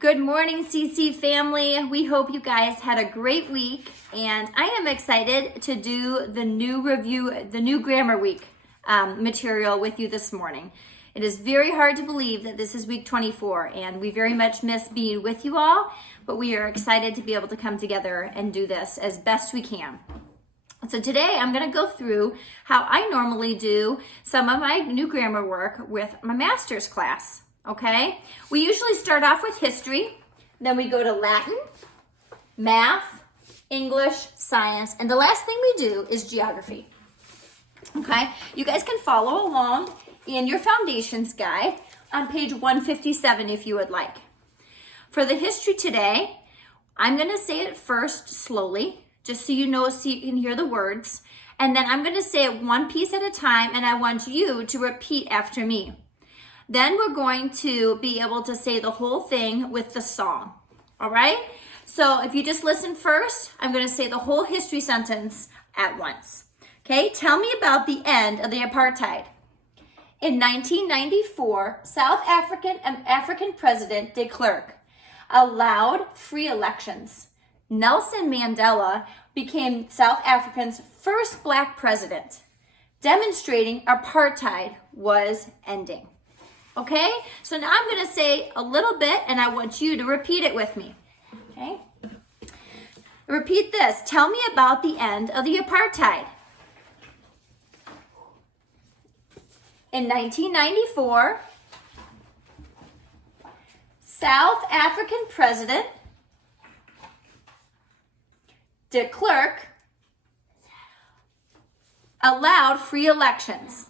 Good morning, CC family. We hope you guys had a great week, and I am excited to do the new Grammar Week material with you this morning. It is very hard to believe that this is week 24, and we very much miss being with you all, but we are excited to be able to come together and do this as best we can. So today I'm going to go through how I normally do some of my new grammar work with my master's class. Okay, we usually start off with history, then we go to Latin, math, English, science, and the last thing we do is geography. Okay, you guys can follow along in your foundations guide on page 157 if you would like. For the history today, I'm going to say it first slowly, just so you know, so you can hear the words, and then I'm going to say it one piece at a time, and I want you to repeat after me. Then we're going to be able to say the whole thing with the song, all right? So if you just listen first, I'm going to say the whole history sentence at once. Okay, tell me about the end of the apartheid. In 1994, South African President de Klerk allowed free elections. Nelson Mandela became South Africa's first Black president, demonstrating apartheid was ending. Okay, so now I'm going to say a little bit and I want you to repeat it with me. Okay, repeat this. Tell me about the end of the apartheid. In 1994, South African President de Klerk allowed free elections.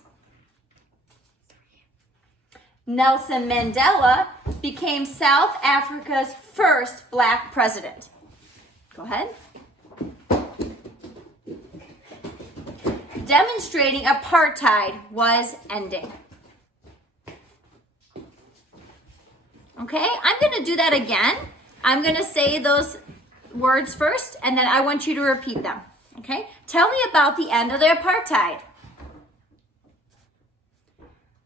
Nelson Mandela became South Africa's first Black president. Go ahead. Demonstrating apartheid was ending. Okay, I'm going to do that again. I'm going to say those words first, and then I want you to repeat them. Okay, tell me about the end of the apartheid.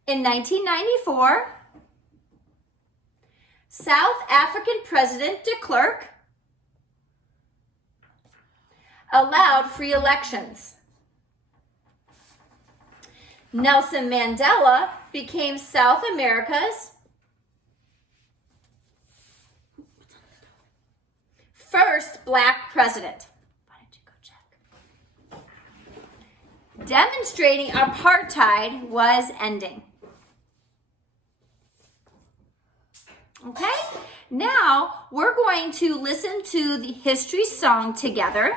In 1994, South African President de Klerk allowed free elections. Nelson Mandela became South America's first Black president. Why don't you go check? Demonstrating apartheid was ending. Okay, now we're going to listen to the history song together,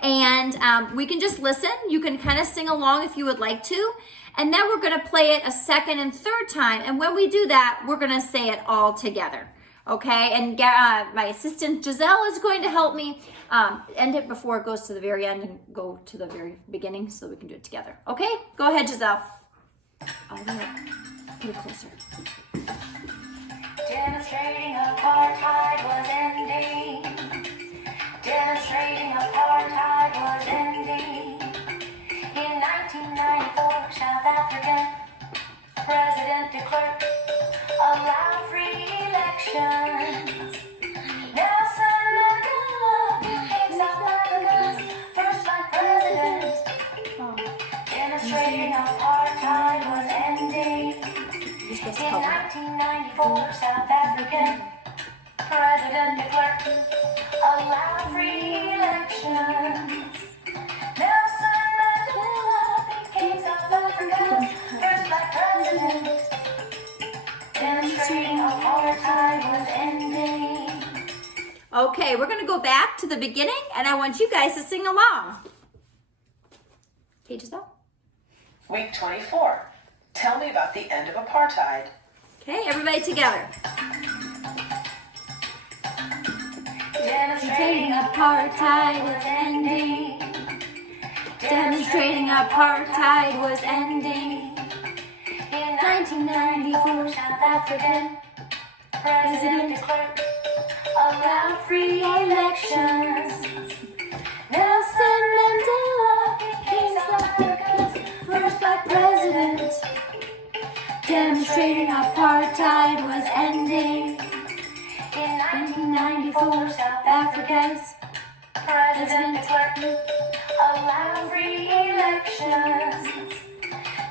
and we can just listen. You can kind of sing along if you would like to, and then we're going to play it a second and third time, and when we do that, we're going to say it all together. Okay, and my assistant Giselle is going to help me end it before it goes to the very end and go to the very beginning so we can do it together. Okay, go ahead, Giselle. All right, put it closer. Demonstrating apartheid was ending. Demonstrating apartheid was ending. In 1994, South African President de Klerk allowed free elections. Nelson Mandela became South Africa's first Black president. Demonstrating apartheid was ending. In 1994, South African President de Klerk allowed free elections. Nelson Mandela became South Africa's first Black president. Demonstrating apartheid was ending. Okay, we're going to go back to the beginning, and I want you guys to sing along. Okay, Giselle? Week 24. Tell me about the end of apartheid. Okay, everybody together. Demonstrating apartheid was ending. Demonstrating apartheid was ending. In 1994, South African President de Klerk allowed free elections. Nelson Mandela became South Africa's first Black president. Demonstrating apartheid was ending. South Africa's President Clinton allowed free elections.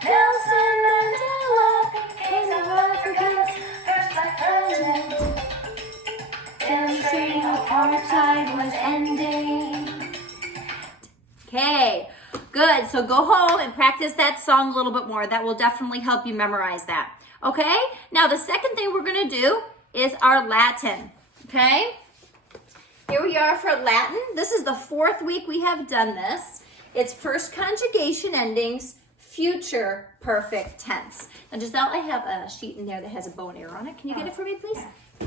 Nelson Mandela became South Africa's first black president, demonstrating apartheid was ending. Okay, good. So go home and practice that song a little bit more. That will definitely help you memorize that. Okay, now the second thing we're going to do is our Latin. Okay, here we are for Latin. This is the 4th week we have done this. It's first conjugation endings, future perfect tense. Now Giselle, I have a sheet in there that has a bow and arrow on it. Can you get it for me, please?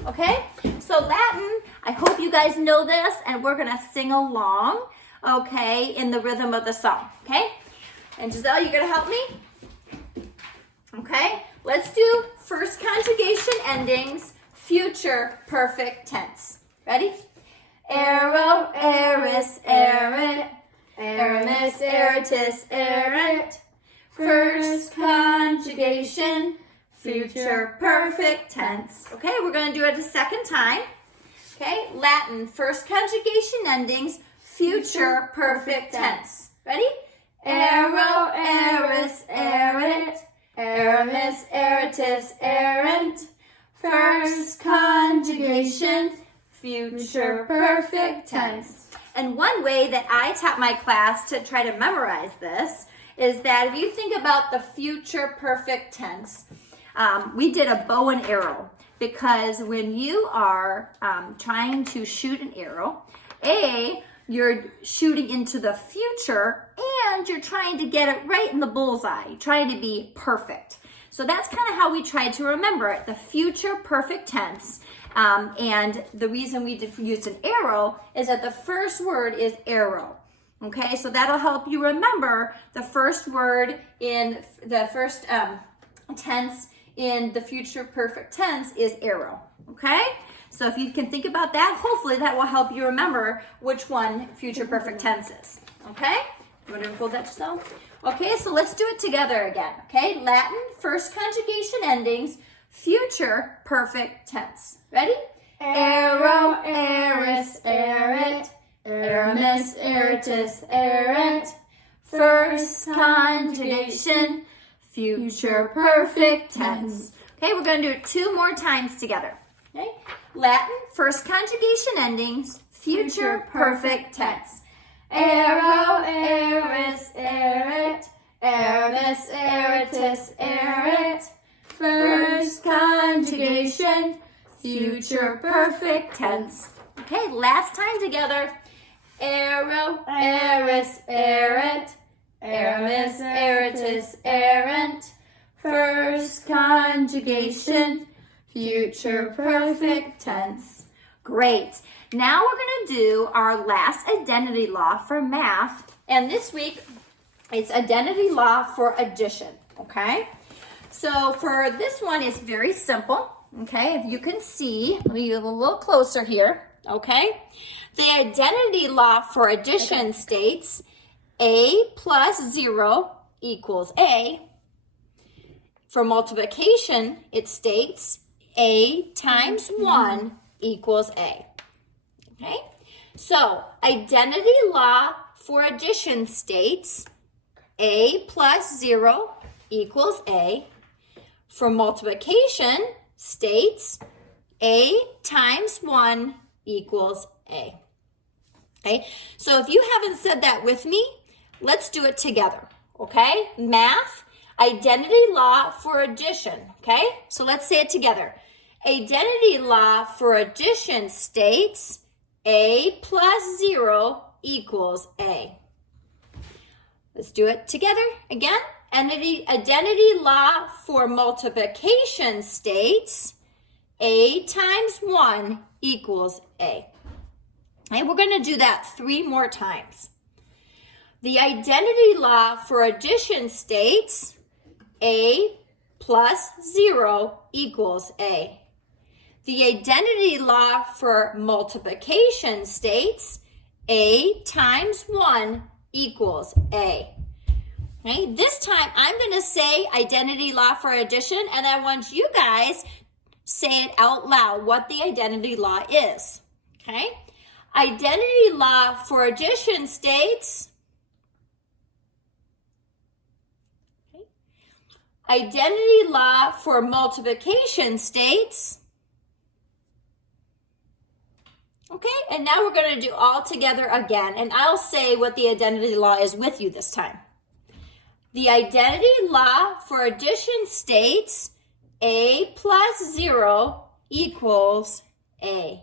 Okay, so Latin, I hope you guys know this, and we're going to sing along, okay, in the rhythm of the song, okay? And Giselle, you're going to help me? Okay, let's do first conjugation endings, future perfect tense. Ready? Arrow, eris, erit, aramis, eritis, erit. First conjugation, future perfect tense. Okay, we're going to do it a second time. Okay, Latin, first conjugation endings, future perfect tense. Ready? Arrow, eris, erit, aramis, eritis, erint. First conjugation, future perfect tense. And one way that I taught my class to try to memorize this is that if you think about the future perfect tense, we did a bow and arrow, because when you are trying to shoot an arrow, you're shooting into the future and you're trying to get it right in the bullseye, trying to be perfect. So that's kind of how we try to remember it, the future perfect tense. And the reason we used an arrow is that the first word is arrow. Okay, so that'll help you remember the first word in the first tense in the future perfect tense is arrow. Okay, so if you can think about that, hopefully that will help you remember which one future perfect tense is. Okay, you want to hold that yourself? Okay, so let's do it together again. Okay, Latin, first conjugation endings, future perfect tense. Ready? Arrow, eris, erit, aramis, eritis, erint. First conjugation, future perfect tense. Okay, we're going to do it 2 more times together. Okay, Latin, first conjugation endings, future perfect tense. Arrow, eris, erit, aramis, eritis, erint. First conjugation, future perfect tense. Okay, last time together. Arrow, eris, erit, aramis, eritis, erint. First conjugation, future perfect tense. Great. Now we're going to do our last identity law for math. And this week, it's identity law for addition. Okay? So for this one, it's very simple. Okay? If you can see, let me get a little closer here. Okay? The identity law for addition states A plus 0 equals A. For multiplication, it states A times 1 equals A. Okay? So, identity law for addition states A plus 0 equals A. For multiplication, states A times 1 equals A. Okay? So, if you haven't said that with me, let's do it together. Okay? Math, identity law for addition. Okay? So, let's say it together. Identity law for addition states A plus 0 equals A. Let's do it together again. Identity law for multiplication states A times 1 equals A. And we're going to do that 3 more times. The identity law for addition states A plus 0 equals A. The identity law for multiplication states A times 1 equals A. Okay, this time I'm going to say identity law for addition, and I want you guys say it out loud what the identity law is. Okay, Identity law for addition states, okay. Identity law for multiplication states, okay, and now we're going to do all together again, and I'll say what the identity law is with you this time. The identity law for addition states A plus 0 equals A.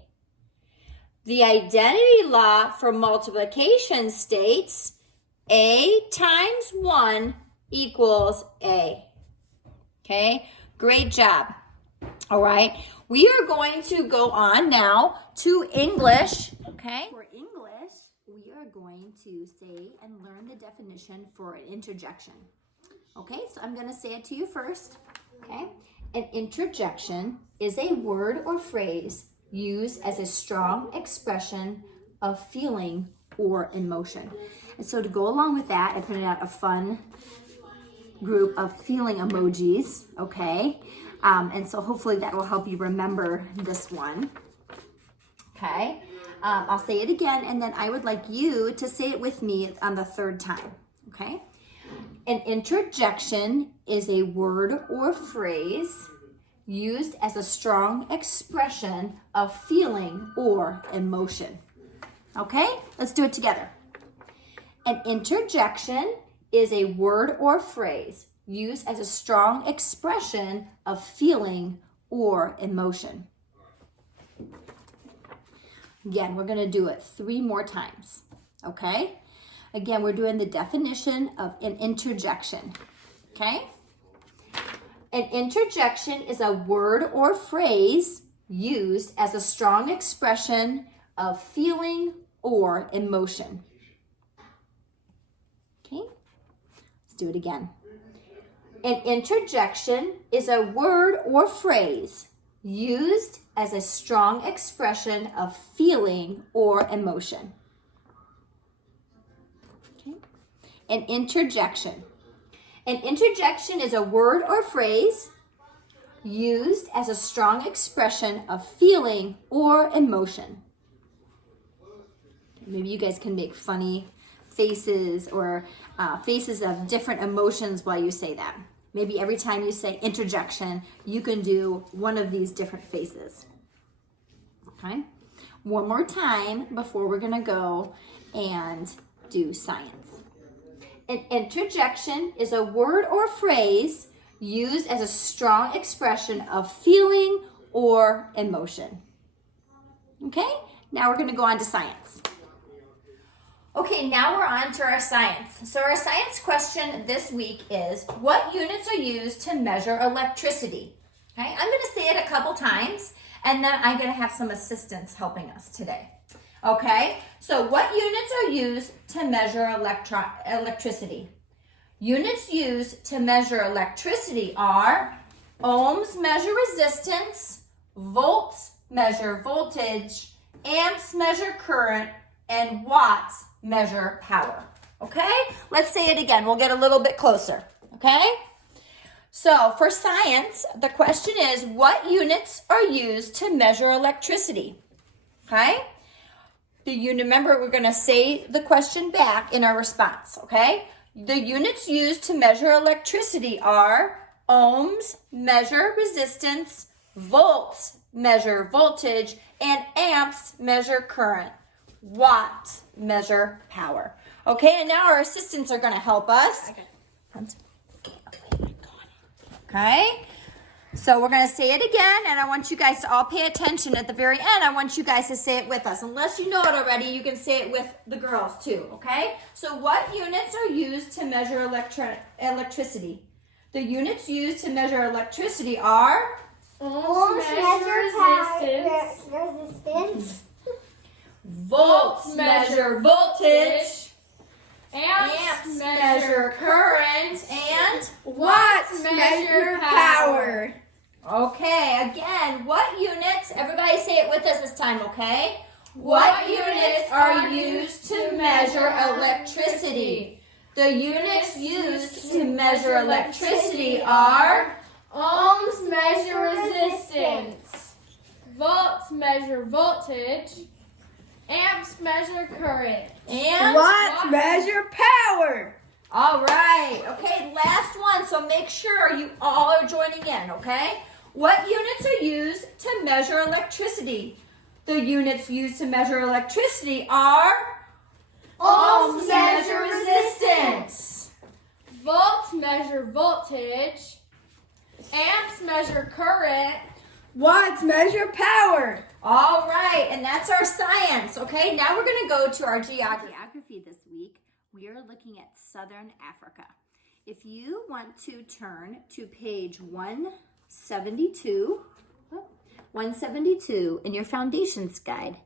The identity law for multiplication states A times 1 equals A. Okay, great job. All right, we are going to go on now to English. Okay, for English, we are going to say and learn the definition for an interjection. Okay, so I'm going to say it to you first. Okay, an interjection is a word or phrase used as a strong expression of feeling or emotion. And so to go along with that, I printed out a fun group of feeling emojis, okay? And so hopefully that will help you remember this one, okay? I'll say it again, and then I would like you to say it with me on the third time, okay? An interjection is a word or phrase used as a strong expression of feeling or emotion. Okay, let's do it together. An interjection is a word or phrase used as a strong expression of feeling or emotion. Again, we're going to do it 3 more times. Okay, again, we're doing the definition of an interjection. Okay. An interjection is a word or phrase used as a strong expression of feeling or emotion. Okay, let's do it again. An interjection is a word or phrase used as a strong expression of feeling or emotion. Okay, an interjection. An interjection is a word or phrase used as a strong expression of feeling or emotion. Maybe you guys can make funny faces or faces of different emotions while you say that. Maybe every time you say interjection, you can do one of these different faces. Okay? One more time before we're going to go and do science. An interjection is a word or phrase used as a strong expression of feeling or emotion. Okay, now we're going to go on to science. Okay, now we're on to our science. So our science question this week is, what units are used to measure electricity? Okay, I'm going to say it a couple times, and then I'm going to have some assistants helping us today. Okay, so what units are used to measure electricity? Units used to measure electricity are ohms measure resistance, volts measure voltage, amps measure current, and watts measure power. Okay, let's say it again. We'll get a little bit closer. Okay, so for science, the question is, what units are used to measure electricity? Okay. Remember, we're going to say the question back in our response, okay? The units used to measure electricity are ohms measure resistance, volts measure voltage, and amps measure current. Watts measure power. Okay, and now our assistants are going to help us. Okay? So we're going to say it again, and I want you guys to all pay attention. At the very end, I want you guys to say it with us. Unless you know it already, you can say it with the girls too, okay? So what units are used to measure electricity? The units used to measure electricity are? Ohms measure resistance. Volts measure voltage. Amps measure current, and Watts measure power. Okay, again, what units, everybody say it with us this time, okay? What units are used to measure electricity? The units used to measure electricity are? Ohms measure resistance. Volts measure voltage. Amps measure current. And Watts measure power. all right. Okay, last one. So make sure you all are joining in, okay? What units are used to measure electricity? The units used to measure electricity are ohms measure resistance. Volts measure voltage. Amps measure current. Watts measure power. All right, and that's our science, okay? Now we're going to go to our geography this week. We are looking at Southern Africa. If you want to turn to page 172 in your foundations guide,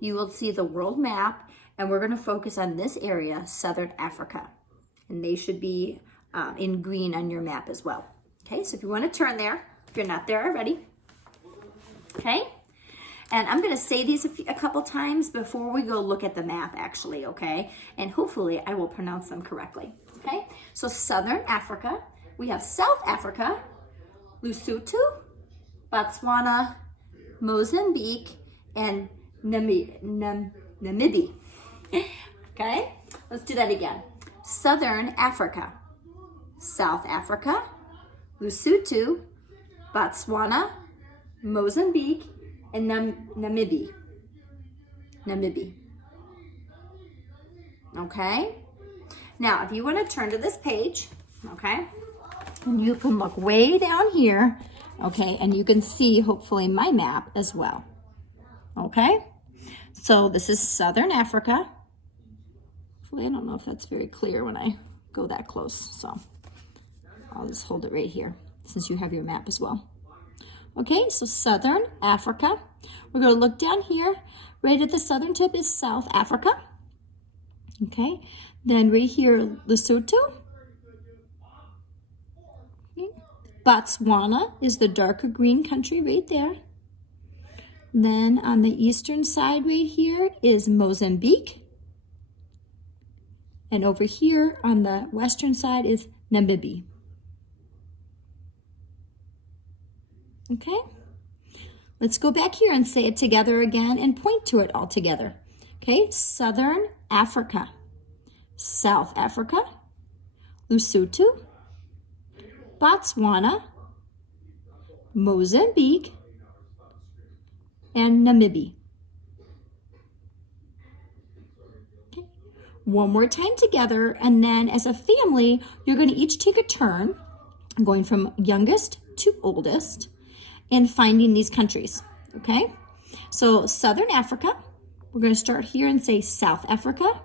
you will see the world map, and we're going to focus on this area, Southern Africa. And they should be in green on your map as well. Okay, so if you want to turn there, if you're not there already, okay? And I'm going to say these a couple times before we go look at the map, actually, okay? And hopefully I will pronounce them correctly, okay? So Southern Africa, we have South Africa, Lesotho, Botswana, Mozambique, and Namibia. Okay? Let's do that again. Southern Africa, South Africa, Lesotho, Botswana, Mozambique, and Namibia. Okay? Now, if you want to turn to this page, okay, and you can look way down here, okay, and you can see, hopefully, my map as well. Okay? So this is Southern Africa. Hopefully, I don't know if that's very clear when I go that close, so I'll just hold it right here since you have your map as well. Okay, so Southern Africa. We're going to look down here. Right at the southern tip is South Africa. Okay, then right here, Lesotho. Okay. Botswana is the darker green country right there. Then on the eastern side right here is Mozambique. And over here on the western side is Namibia. Okay, let's go back here and say it together again and point to it all together. Okay, Southern Africa, South Africa, Lesotho, Botswana, Mozambique, and Namibia. Okay. One more time together, and then as a family, you're going to each take a turn, going from youngest to oldest, and finding these countries, okay? So Southern Africa, we're going to start here and say South Africa.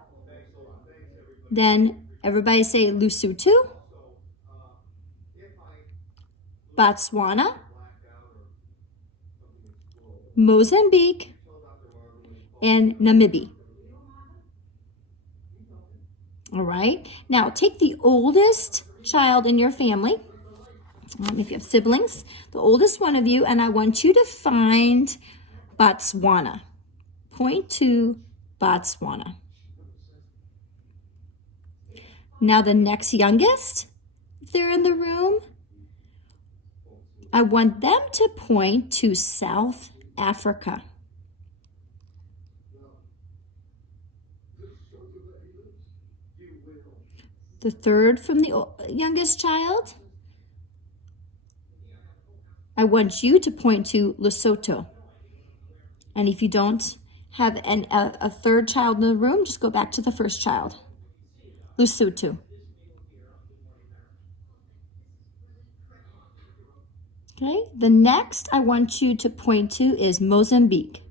Then everybody say Lesotho, Botswana, Mozambique, and Namibia. All right, now take the oldest child in your family. If you have siblings, the oldest one of you, and I want you to find Botswana. Point to Botswana. Now the next youngest, if they're in the room, I want them to point to South Africa. The third from the youngest child, I want you to point to Lesotho. And if you don't have a third child in the room, just go back to the first child. Lesotho. Okay, the next I want you to point to is Mozambique.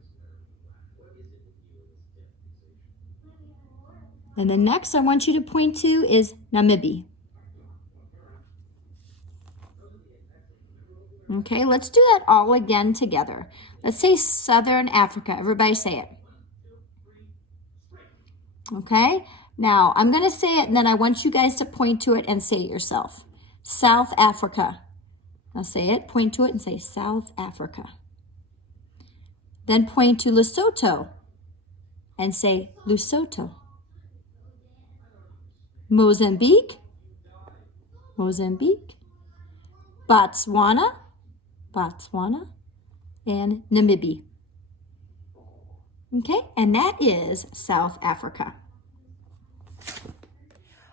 And the next I want you to point to is Namibia. Okay, let's do that all again together. Let's say Southern Africa. Everybody say it. Okay, now I'm going to say it and then I want you guys to point to it and say it yourself. South Africa. Now say it, point to it and say South Africa. Then point to Lesotho and say Lesotho. Mozambique, Mozambique. Botswana, Botswana, and Namibia. Okay, and that is South Africa.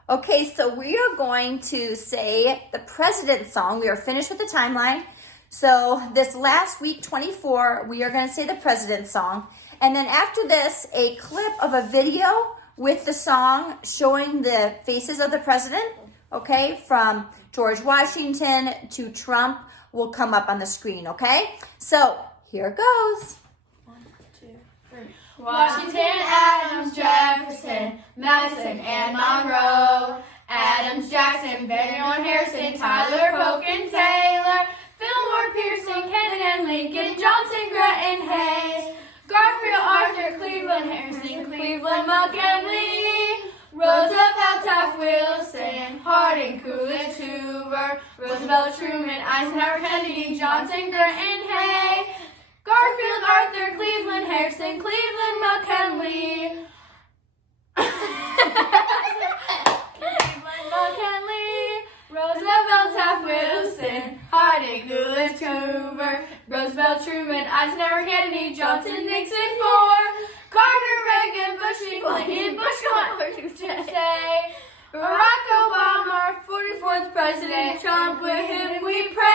Okay, so we are going to say the President's song. We are finished with the timeline. So this last week, 24, we are going to say the President's song. And then after this, a clip of a video with the song showing the faces of the president, okay, from George Washington to Trump will come up on the screen, okay? So here it goes. Washington, Adams, Jefferson, Madison, and Monroe. Adams, Jackson, Vanderbilt, Harrison, Tyler, Polk, and Taylor. Fillmore, Pearson, Kennedy, and Lincoln, Johnson, Grant, and Hayes. Garfield, Arthur, Cleveland, Harrison, Cleveland, McKinley. Roosevelt, Taft, Wilson, Harding, Coolidge, Hoover. Roosevelt, Truman, Eisenhower, Kennedy, Johnson, Grant, and Hay. Garfield, Arthur, Cleveland, Harrison, Cleveland, McKinley. Cleveland, McKinley. Roosevelt, Taft, Wilson, Harding, Coolidge, Hoover. Roosevelt, Truman, Eisenhower, Kennedy, Johnson, Nixon, Ford. Carter, Reagan, Bush, Lincoln, Bush, Barack Obama, 44th President, Trump, with him we pray.